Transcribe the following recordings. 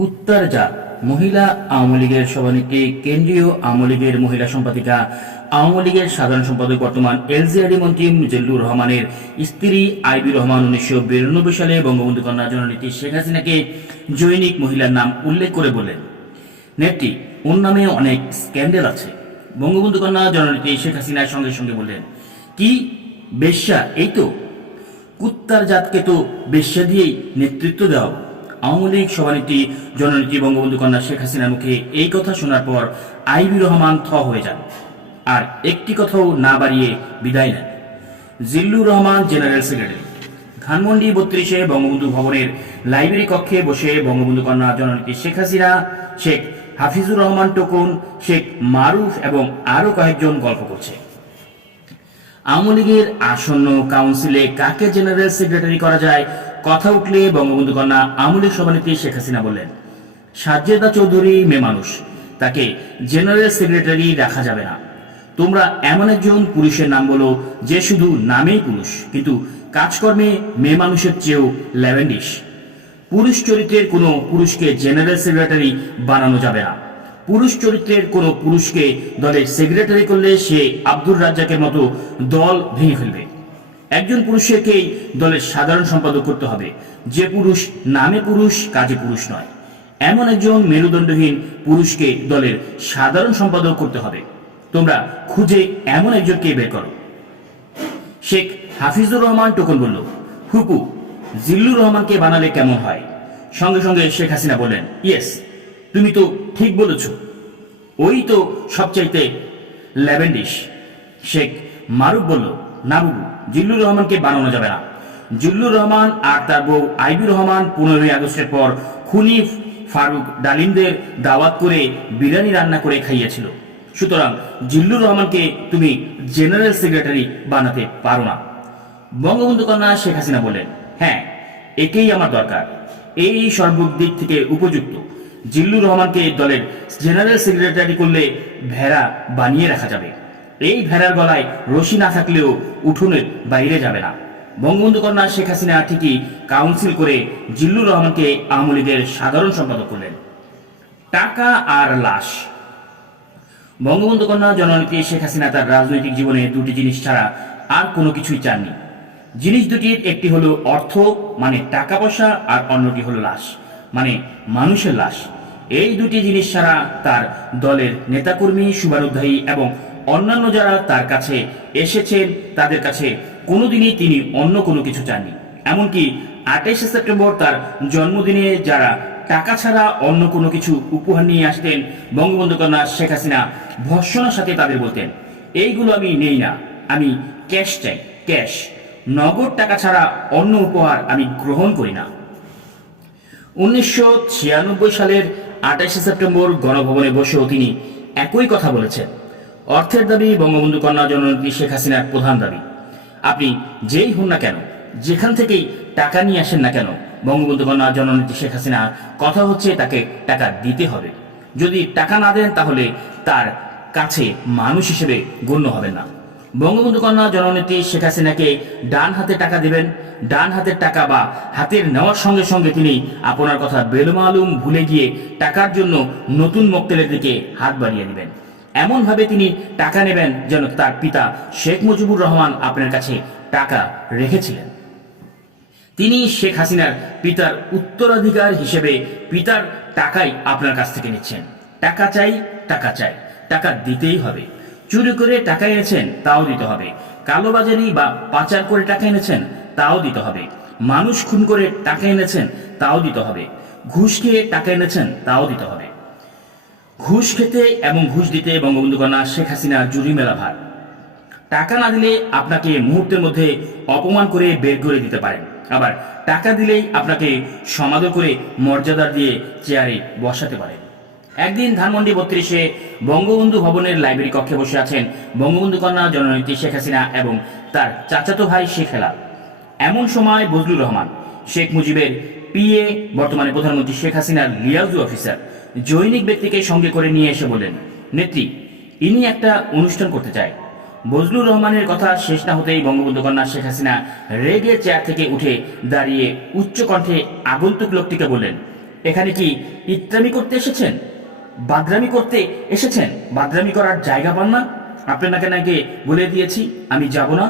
কুত্তার জাত মহিলা আওয়ামী লীগের সভানেত্রী, কেন্দ্রীয় আওয়ামী লীগের মহিলা সম্পাদিকা, আওয়ামী লীগের সাধারণ সম্পাদক, বর্তমান এলজিআরডি মন্ত্রী জিল্লুর রহমানের স্ত্রী আইবি রহমান 1992 সালে বঙ্গবন্ধু কন্যা জননেত্রী শেখ হাসিনাকে জৈনিক মহিলার নাম উল্লেখ করে বলেন, নেত্রী, ওর নামে অনেক স্ক্যান্ডেল আছে। বঙ্গবন্ধু কন্যা জননেত্রী শেখ হাসিনার সঙ্গে সঙ্গে বললেন, কি বেশ্যা? এই তো কুত্তার জাতকে তো বেশ্যা দিয়েই নেতৃত্ব দেওয়া। আওয়ামী লীগ সভানেত্রী জননেত্রী বঙ্গবন্ধু কন্যা শেখ হাসিনার মুখে এই কথা শোনার পর আইবি রহমান থ হয়ে যান আর একটি কথাও না বাড়িয়ে বিদায় নেন। জিল্লুর রহমান, জেনারেল সেক্রেটারি, ধানমন্ডি 32-এ বঙ্গবন্ধু ভবনের লাইব্রেরি কক্ষে বসে বঙ্গবন্ধু কন্যা জননেত্রী শেখ হাসিনা, শেখ হাফিজুর রহমান টোকন, শেখ মারুফ এবং আরো কয়েকজন গল্প করছে। আওয়ামী লীগের আসন্ন কাউন্সিলে কাকে জেনারেল সেক্রেটারি করা যায় কথা উঠলে বঙ্গবন্ধু কন্যা আওয়ামী লীগ সভানেত্রী শেখ হাসিনা বললেন, সাজেদা চৌধুরী মেয়ে মানুষ, তাকে জেনারেল সেক্রেটারি রাখা যাবে না। তোমরা এমন একজন পুরুষের নাম বলো যে শুধু নামেই পুরুষ, কিন্তু কাজকর্মে মেয়ে মানুষের চেয়েও ল্যাভেন্ডিশ। পুরুষ চরিত্রের কোনো পুরুষকে জেনারেল সেক্রেটারি বানানো যাবে না। পুরুষ চরিত্রের কোনো পুরুষকে দলের সেক্রেটারি করলে সে আব্দুর রাজ্জাকের মতো দল ভেঙে ফেলবে। একজন পুরুষকেই দলের সাধারণ সম্পাদক করতে হবে, যে পুরুষ নামে পুরুষ কাজে পুরুষ নয়। এমন একজন মেরুদণ্ডহীন পুরুষকে দলের সাধারণ সম্পাদক করতে হবে। তোমরা খুঁজে এমন একজনকে বের করো। শেখ হাফিজুর রহমান টোকন বলল, হুপু, জিল্লুর রহমানকে বানালে কেমন হয়? সঙ্গে সঙ্গে শেখ হাসিনা বললেন, ইয়েস, তুমি তো ঠিক বলেছ, ওই তো সবচাইতে ল্যাভেন্ডিশ। শেখ মারুফ বলল, না বুবু, জিল্লুর রহমানকে বানানো যাবে না। জিল্লুর রহমান আর তার বউ আইবি রহমান 15ই আগস্টের পর খুনি ফারুক ডালিমদের দাওয়াত করে বিরিয়ানি রান্না করে খাইয়েছিল। সুতরাং জিল্লুর রহমানকে তুমি জেনারেল সেক্রেটারি বানাতে পারো না। বঙ্গবন্ধু কন্যা শেখ হাসিনা বললেন, হ্যাঁ, একেই আমার দরকার, এই সর্বদিক থেকে উপযুক্ত। জিল্লুর রহমানকে দলের জেনারেল সেক্রেটারি করলে ভেড়া বানিয়ে রাখা যাবে। এই ভেড়ার গলায় রশি না থাকলেও উঠোনের বাইরে যাবে না। বঙ্গবন্ধু কন্যা শেখ হাসিনা ঠিকই কাউন্সিল করে জিল্লুর রহমানকে আওয়ামী লীগের সাধারণ সম্পাদক করলেন। টাকা আর লাশ। বঙ্গবন্ধু কন্যা জননেত্রী শেখ হাসিনা তার রাজনৈতিক জীবনে দুটি জিনিস ছাড়া আর কোনো কিছুই চাননি। জিনিস দুটির একটি হলো অর্থ মানে টাকা পয়সা, আর অন্যটি হলো লাশ মানে মানুষের লাশ। এই দুটি জিনিস ছাড়া তার দলের নেতাকর্মী, শুভানুধ্যায়ী এবং অন্যান্য যারা তার কাছে এসেছেন তাদের কাছে কোনোদিনই তিনি অন্য কোনো কিছু চাননি। এমনকি 28শে সেপ্টেম্বর তার জন্মদিনে যারা টাকা ছাড়া অন্য কোনো কিছু উপহার নিয়ে আসতেন, বঙ্গবন্ধু কন্যা শেখ হাসিনা ভর্ৎসনার সাথে তাদের বলতেন, এইগুলো আমি নেই না, আমি ক্যাশ চাই, ক্যাশ। নগদ টাকা ছাড়া অন্য উপহার আমি গ্রহণ করি না। 1996 সালের 28শে সেপ্টেম্বর গণভবনে বসেও তিনি একই কথা বলেছেন। অর্থের দাবি বঙ্গবন্ধু কন্যা জননেত্রী শেখ হাসিনার প্রধান দাবি। আপনি যেই হন না কেন, যেখান থেকেই টাকা নিয়ে আসেন না কেন, বঙ্গবন্ধু কন্যা জননেত্রী শেখ হাসিনা কথা হচ্ছে তাকে টাকা দিতে হবে। যদি টাকা না দেন তাহলে তার কাছে মানুষ হিসেবে গণ্য হবেন না। বঙ্গবন্ধু কন্যা জননেত্রী শেখ হাসিনাকে ডান হাতে টাকা দেবেন, ডান হাতের টাকা বা হাতের নেওয়ার সঙ্গে সঙ্গে তিনি আপনার কথা বেলমালুম ভুলে গিয়ে টাকার জন্য নতুন মক্কেলের দিকে হাত বাড়িয়ে দিবেন। এমনভাবে তিনি টাকা নেবেন যেন তার পিতা শেখ মুজিবুর রহমান আপনার কাছে টাকা রেখেছিলেন। তিনি শেখ হাসিনার পিতার উত্তরাধিকার হিসেবে পিতার টাকাই আপনার কাছ থেকে নিচ্ছেন। টাকা চাই, টাকা চাই, টাকা দিতেই হবে। চুরি করে টাকা এনেছেন তাও দিতে হবে, কালোবাজারি বা পাচার করে টাকা এনেছেন তাও দিতে হবে, মানুষ খুন করে টাকা এনেছেন তাও দিতে হবে, ঘুষ খেয়ে টাকা এনেছেন তাও দিতে হবে। ঘুষ খেতে এবং ঘুষ দিতে বঙ্গবন্ধু কন্যা শেখ হাসিনার জুড়ি মেলা ভার। টাকা না দিলে আপনাকে মুহূর্তের মধ্যে অপমান করে বের করে দিতে পারেন, আবার টাকা দিলেই আপনাকে সমাদর করে মর্যাদা দিয়ে চেয়ারে বসাতে পারেন। একদিন ধানমন্ডি 32-এ বঙ্গবন্ধু ভবনের লাইব্রেরি কক্ষে বসে আছেন বঙ্গবন্ধু কন্যা জননেত্রী শেখ হাসিনা এবং তার চাচাতো ভাই শেখ হেলাল। এমন সময় বজলুর রহমান, শেখ মুজিবের পিএ, বর্তমানে প্রধানমন্ত্রী শেখ হাসিনার লিয়াজু অফিসার, জৈনিক ব্যক্তিকে সঙ্গে করে নিয়ে এসে বলেন, নেত্রী, ইনি একটা অনুষ্ঠান করতে চায়। বজলুর রহমানের কথা শেষ না হতেই বঙ্গবন্ধু কন্যা শেখ হাসিনা রেগে চেয়ার থেকে উঠে দাঁড়িয়ে উচ্চ কণ্ঠে আগন্তুক লোকটিকে বললেন, এখানে কি ইত্রামি করতে এসেছেন, বাদরামি করতে এসেছেন? বাদরামি করার জায়গা পান না? আপনাকে নাকি বলে দিয়েছি আমি যাব না,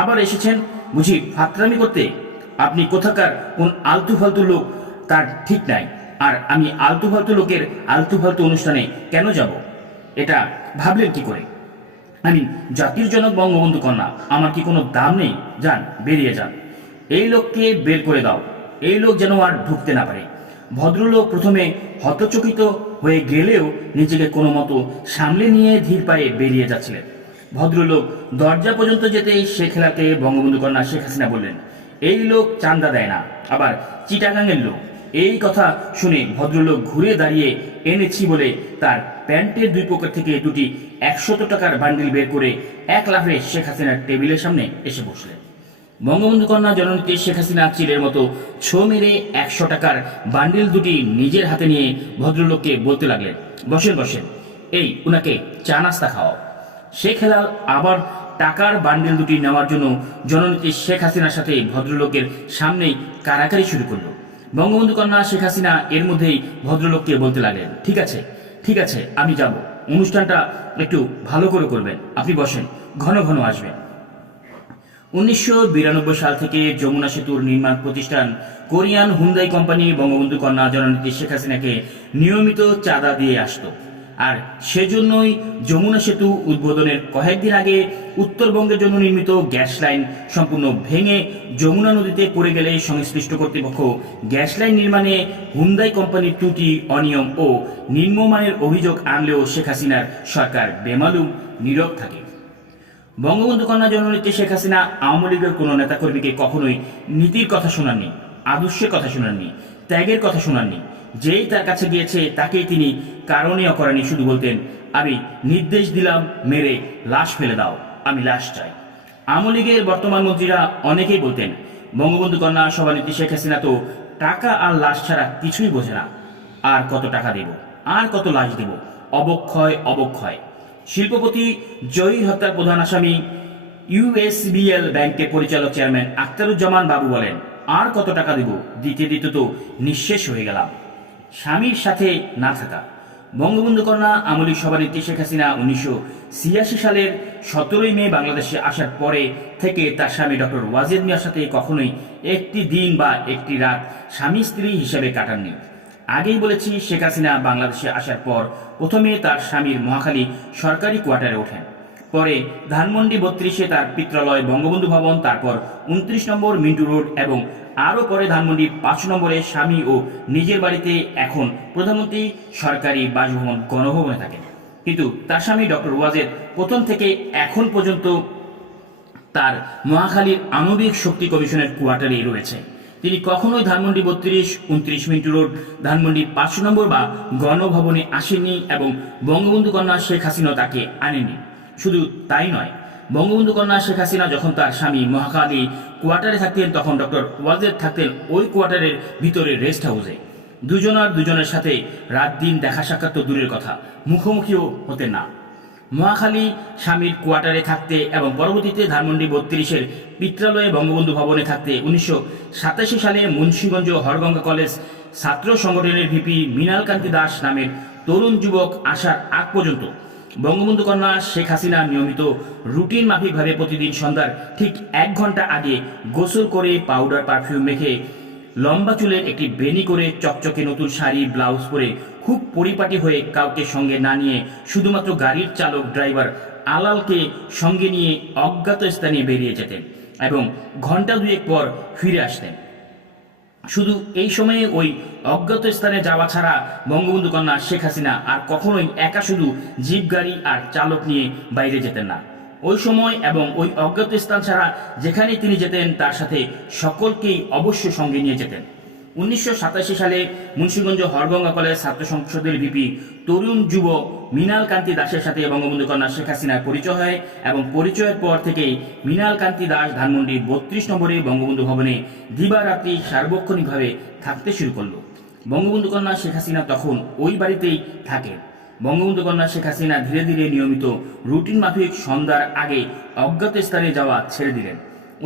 আবার এসেছেন বুঝি ফাতরামি করতে? আপনি কোথাকার কোন আলতু ফালতু লোক তার ঠিক নাই, আর আমি আলতু ফালতু লোকের আলতু ফালতু অনুষ্ঠানে কেন যাব? এটা ভাবলেন কি করে? আমি জাতির জনক বঙ্গবন্ধু কন্যা, আমার কি কোনো দাম নেই? যান, বেরিয়ে যান। এই লোককে বের করে দাও, এই লোক যেন আর ঢুকতে না পারে। ভদ্রলোক প্রথমে হতচকিত হয়ে গেলেও নিজেকে কোনো মতো সামলে নিয়ে ধীর পায়ে বেরিয়ে যাচ্ছিলেন। ভদ্রলোক দরজা পর্যন্ত যেতেই শেখ হেলালকে বঙ্গবন্ধু কন্যা শেখ হাসিনা বললেন, এই লোক চাঁদা দেয় না, আবার চিটাগাঙের লোক। এই কথা শুনে ভদ্রলোক ঘুরে দাঁড়িয়ে এনেছি বলে তার প্যান্টের দুই পকেট থেকে দুটি 100 টাকার বান্ডিল বের করে এক লাফে শেখ হাসিনার টেবিলের সামনে এসে বসলেন। বঙ্গবন্ধু কন্যা জননেত্রী শেখ হাসিনা চিলের মতো ছো মেরে 100 টাকার বান্ডিল দুটি নিজের হাতে নিয়ে ভদ্রলোককে বলতে লাগলেন, বসেন বসেন, এই উনাকে চা নাস্তা খাওয়াও। শেখ হেলাল আবার টাকার বান্ডিল দুটি নেওয়ার জন্য জননেত্রী শেখ হাসিনার সাথে ভদ্রলোকের সামনেই কারাকারি শুরু করলো। বঙ্গবন্ধু কন্যা শেখ হাসিনা এর মধ্যেই ভদ্রলোককে বলতে লাগলেন, ঠিক আছে ঠিক আছে, আমি যাব, অনুষ্ঠানটা একটু ভালো করে করবেন, আপনি বসেন, ঘন ঘন আসবেন। 1992 সাল থেকে যমুনা সেতুর নির্মাণ প্রতিষ্ঠান কোরিয়ান হুন্দাই কোম্পানি বঙ্গবন্ধু কন্যা জননেত্রী শেখ হাসিনাকে নিয়মিত চাঁদা দিয়ে আসত। আর সেজন্যই যমুনা সেতু উদ্বোধনের কয়েকদিন আগে উত্তরবঙ্গের জন্য নির্মিত গ্যাস লাইন সম্পূর্ণ ভেঙে যমুনা নদীতে পড়ে গেলে সংশ্লিষ্ট কর্তৃপক্ষ গ্যাস লাইন নির্মাণে হুন্দাই কোম্পানির ত্রুটি, অনিয়ম ও নিম্নমানের অভিযোগ আনলেও শেখ হাসিনার সরকার বেমালুম নীরব থাকে। বঙ্গবন্ধু কন্যা জননেত্রী শেখ হাসিনা আওয়ামী লীগের কোনো নেতাকর্মীকে কখনোই নীতির কথা শোনাননি, আদর্শের কথা শোনাননি, ত্যাগের কথা শোনাননি। যেই তার কাছে গিয়েছে তাকেই তিনি কারণে অকারণে শুধু বলতেন, আমি নির্দেশ দিলাম মেরে লাশ ফেলে দাও, আমি লাশ চাই। আওয়ামী লীগের বর্তমান মন্ত্রীরা অনেকেই বলতেন, বঙ্গবন্ধু কন্যা সভানেত্রী শেখ হাসিনা তো টাকা আর লাশ ছাড়া কিছুই বোঝে না, আর কত টাকা দেব, আর কত লাশ দেব, অবক্ষয় অবক্ষয়। শিল্পপতি জহির হত্যার প্রধান আসামি ইউএসবিএল ব্যাংকের পরিচালক চেয়ারম্যান আখতারুজ্জামান বাবু বলেন, আর কত টাকা দেব, দিতে দিতে তো নিঃশেষ হয়ে গেলাম। স্বামীর সাথে না থাকা। বঙ্গবন্ধু কন্যা আমলি সভানেত্রী শেখ হাসিনা 1986 সালের 17 মে বাংলাদেশে আসার পরে থেকে তার স্বামী ডক্টর ওয়াজেদ মিয়ার সাথে কখনোই একটি দিন বা একটি রাত স্বামী স্ত্রী হিসেবে কাটাননি। আগেই বলেছি, শেখ হাসিনা বাংলাদেশে আসার পর প্রথমে তার স্বামীর মহাখালী সরকারি কোয়ার্টারে ওঠেন, পরে ধানমন্ডি 32-এ তার পিত্রালয় বঙ্গবন্ধু ভবন, তারপর 29 নম্বর মিন্টু রোড এবং আরও পরে ধানমন্ডি 5 নম্বরে স্বামী ও নিজের বাড়িতে, এখন প্রধানমন্ত্রী সরকারি বাসভবন গণভবনে থাকেন। কিন্তু তার স্বামী ডক্টর ওয়াজেদ প্রথম থেকে এখন পর্যন্ত তার মহাখালীর আণবিক শক্তি কমিশনের কোয়ার্টারেই রয়েছে। তিনি কখনোই ধানমন্ডি 32, 29 মিন্টু রোড, ধানমন্ডি 5 নম্বর বা গণভবনে আসেননি এবং বঙ্গবন্ধু কন্যা শেখ হাসিনা তাকে আনেনি। শুধু তাই নয়, বঙ্গবন্ধু কন্যা শেখ হাসিনা যখন তার স্বামী মহাখালী কোয়ার্টারে থাকতেন তখন ডক্টর ওয়াজেদ থাকতেন ওই কোয়ার্টারের ভিতরে রেস্ট হাউসে। দুজনের সাথে রাত দিন দেখা সাক্ষাৎ তো দূরের কথা, মুখোমুখিও হতেন না। মহাখালী স্বামীর কোয়ার্টারে থাকতে এবং পরবর্তীতে ধানমন্ডি 32-এর পিত্রালয়ে বঙ্গবন্ধু ভবনে থাকতে 1987 সালে মুন্সিগঞ্জ হরগঙ্গা কলেজ ছাত্র সংগঠনের ভিপি মৃণাল কান্তি দাস নামের তরুণ যুবক আসার আগ পর্যন্ত বঙ্গবন্ধু কন্যা শেখ হাসিনা নিয়মিত রুটিন মাফিকভাবে প্রতিদিন সন্ধ্যার ঠিক 1 ঘন্টা আগে গোসল করে পাউডার পারফিউম মেখে লম্বা চুলের একটি বেনি করে চকচকে নতুন শাড়ি ব্লাউজ পরে খুব পরিপাটি হয়ে কাউকে সঙ্গে না নিয়ে শুধুমাত্র গাড়ির চালক ড্রাইভার আলালকে সঙ্গে নিয়ে অজ্ঞাত স্থানে বেরিয়ে যেতেন এবং ঘন্টা 2 পর ফিরে আসতেন। শুধু এই সময়ে ওই অজ্ঞাত স্থানে যাওয়া ছাড়া বঙ্গবন্ধু কন্যা শেখ হাসিনা আর কখনোই একা শুধু জিপ গাড়ি আর চালক নিয়ে বাইরে যেতেন না। ওই সময় এবং ওই অজ্ঞাত স্থান ছাড়া যেখানে তিনি যেতেন তার সাথে সকলকেই অবশ্য সঙ্গে নিয়ে যেতেন। 1987 সালে মুন্সিগঞ্জ হরগঙ্গা কলেজ ছাত্র সংসদের ভিপি তরুণ যুব মৃণাল কান্তি দাসের সাথে বঙ্গবন্ধু কন্যা শেখ হাসিনার পরিচয় হয় এবং পরিচয়ের পর থেকেই মৃণাল কান্তি দাস ধানমন্ডি 32 নম্বরে বঙ্গবন্ধু ভবনে দিবারাত্রি সার্বক্ষণিকভাবে থাকতে শুরু করল। বঙ্গবন্ধু কন্যা শেখ হাসিনা তখন ওই বাড়িতেই থাকেন। বঙ্গবন্ধু কন্যা শেখ হাসিনা ধীরে ধীরে নিয়মিত রুটিন মাফিক সন্ধ্যার আগে অজ্ঞাত স্থানে যাওয়া ছেড়ে দিলেন।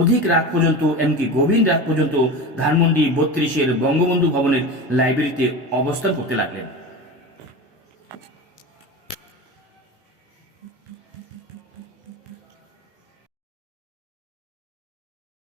অধিক রাত পর্যন্ত এমনকি গভীর রাত পর্যন্ত ধানমন্ডি 32-এর বঙ্গবন্ধু ভবনের লাইব্রেরিতে অবস্থান করতে লাগলেন।